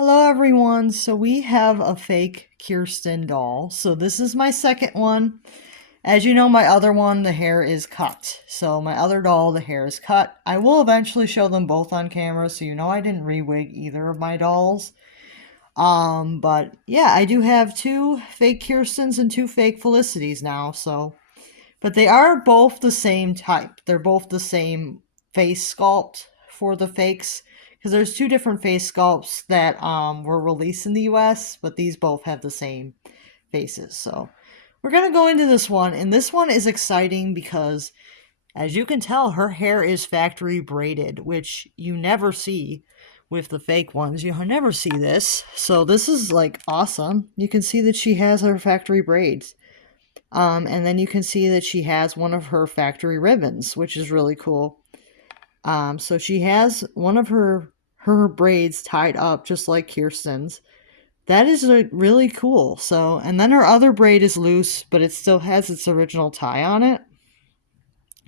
Hello everyone. So we have a fake Kirsten doll. So this is my second one. As you know, my other one, the hair is cut. So my other doll, the hair is cut. I will eventually show them both on camera, so you know I didn't re-wig either of my dolls. But yeah, I do have two fake Kirstens and two fake Felicities now, so. But they are both the same type. They're both the same face sculpt for the fakes. Because there's two different face sculpts that were released in the US, but these both have the same faces. So we're going to go into this one. And this one is exciting because, as you can tell, her hair is factory braided, which you never see with the fake ones. You never see this. So this is like awesome. You can see that she has her factory braids. And then you can see that she has one of her factory ribbons, which is really cool. So she has one of her braids tied up just like Kirsten's. That is really cool. So, and then her other braid is loose, but it still has its original tie on it.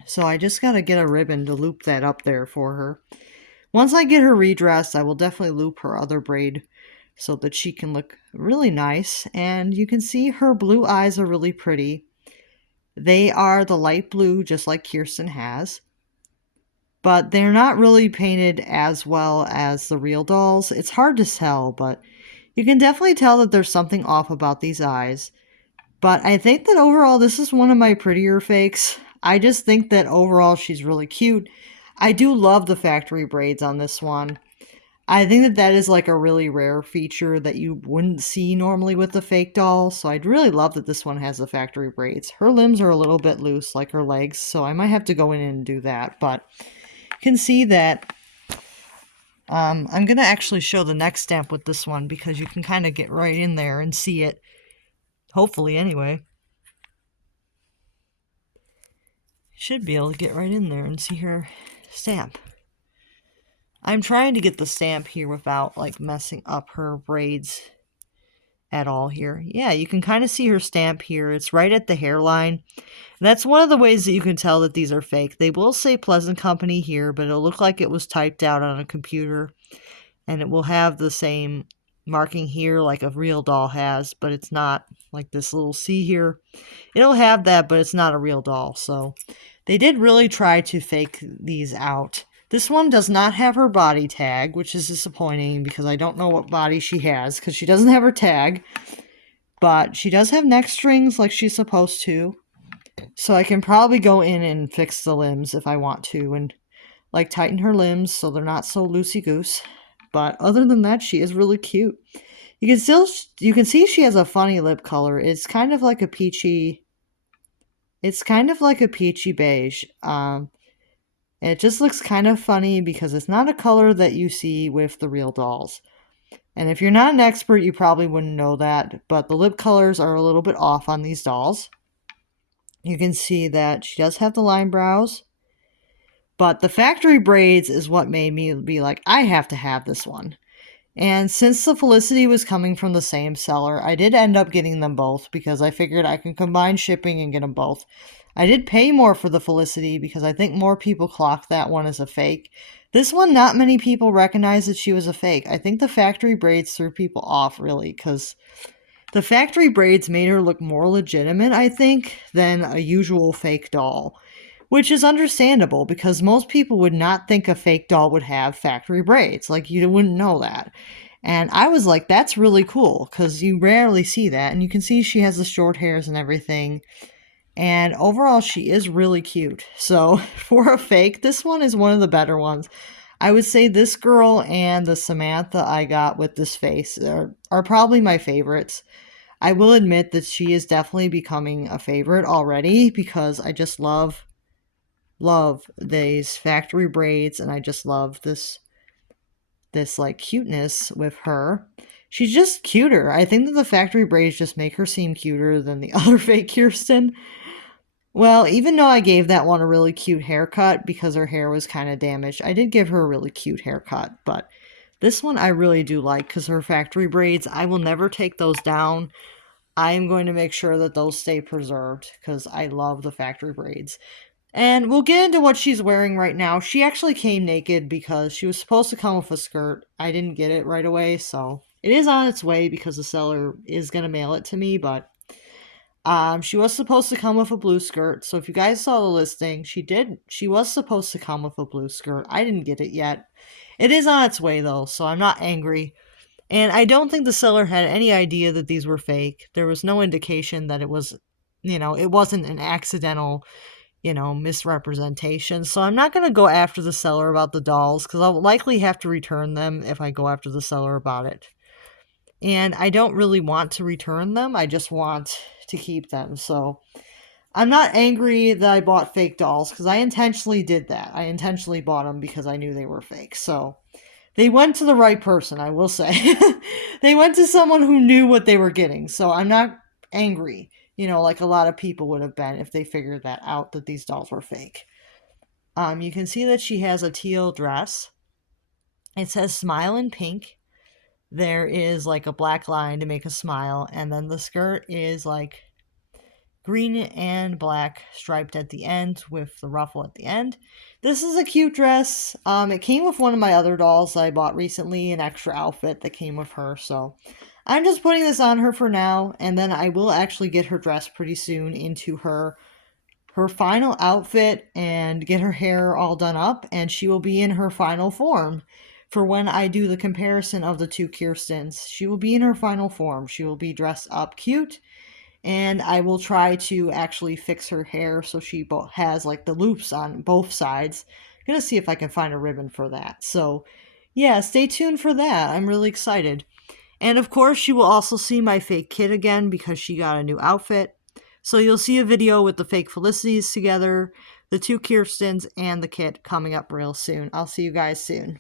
So I just gotta get a ribbon to loop that up there for her. Once I get her redressed, I will definitely loop her other braid so that she can look really nice. And you can see her blue eyes are really pretty. They are the light blue, just like Kirsten has. But they're not really painted as well as the real dolls. It's hard to tell, but you can definitely tell that there's something off about these eyes. But I think that overall, this is one of my prettier fakes. I just think that overall, she's really cute. I do love the factory braids on this one. I think that that is like a really rare feature that you wouldn't see normally with the fake doll. So I'd really love that this one has the factory braids. Her limbs are a little bit loose, like her legs, so I might have to go in and do that. But you can see that I'm going to actually show the neck stamp with this one because you can kind of get right in there and see it. Hopefully, anyway. Should be able to get right in there and see her stamp. I'm trying to get the stamp here without like messing up her braids at all here. Yeah, you can kind of see her stamp here. It's right at the hairline. That's one of the ways that you can tell that these are fake. They will say Pleasant Company here, but it'll look like it was typed out on a computer. And it will have the same marking here like a real doll has, but it's not like this little C here. It'll have that, but it's not a real doll. So they did really try to fake these out. This one does not have her body tag, which is disappointing because I don't know what body she has because she doesn't have her tag. But she does have neck strings like she's supposed to. So I can probably go in and fix the limbs if I want to and like tighten her limbs so they're not so loosey-goose. But other than that, she is really cute. You can see she has a funny lip color. It's kind of like a peachy beige. It just looks kind of funny because it's not a color that you see with the real dolls. And if you're not an expert, you probably wouldn't know that, but the lip colors are a little bit off on these dolls. You can see that she does have the line brows, but the factory braids is what made me be like, I have to have this one. And since the Felicity was coming from the same seller, I did end up getting them both because I figured I can combine shipping and get them both. I did pay more for the Felicity because I think more people clocked that one as a fake. This one, not many people recognized that she was a fake. I think the factory braids threw people off, really, because the factory braids made her look more legitimate, I think, than a usual fake doll. Which is understandable because most people would not think a fake doll would have factory braids. Like, you wouldn't know that. And I was like, that's really cool because you rarely see that. And you can see she has the short hairs and everything. And overall, she is really cute. So for a fake, this one is one of the better ones. I would say this girl and the Samantha I got with this face are probably my favorites. I will admit that she is definitely becoming a favorite already because I just love these factory braids and I just love this like cuteness with her. She's just cuter. I think that the factory braids just make her seem cuter than the other fake Kirsten. Well, even though I gave that one a really cute haircut because her hair was kind of damaged, I did give her a really cute haircut, but this one I really do like because her factory braids, I will never take those down. I am going to make sure that those stay preserved because I love the factory braids. And we'll get into what she's wearing right now. She actually came naked because she was supposed to come with a skirt. I didn't get it right away, so it is on its way because the seller is going to mail it to me, but she was supposed to come with a blue skirt. So if you guys saw the listing, she did. She was supposed to come with a blue skirt. I didn't get it yet. It is on its way though, so I'm not angry. And I don't think the seller had any idea that these were fake. There was no indication that it was, it wasn't an accidental, misrepresentation. So I'm not going to go after the seller about the dolls because I'll likely have to return them if I go after the seller about it. And I don't really want to return them. I just want to keep them. So I'm not angry that I bought fake dolls because I intentionally did that. I intentionally bought them because I knew they were fake. So they went to the right person, I will say. They went to someone who knew what they were getting. So I'm not angry, like a lot of people would have been if they figured that out that these dolls were fake. You can see that she has a teal dress. It says smile in pink. There is like a black line to make a smile, and then the skirt is like green and black striped at the end with the ruffle at the end. This is a cute dress. It came with one of my other dolls I bought recently, an extra outfit that came with her, so I'm just putting this on her for now, and then I will actually get her dressed pretty soon into her final outfit and get her hair all done up, and she will be in her final form. For when I do the comparison of the two Kirstens, she will be in her final form. She will be dressed up cute, and I will try to actually fix her hair so she has like the loops on both sides. I'm gonna see if I can find a ribbon for that. So, yeah, stay tuned for that. I'm really excited. And of course, you will also see my fake kit again because she got a new outfit. So you'll see a video with the fake Felicities together, the two Kirstens, and the kit coming up real soon. I'll see you guys soon.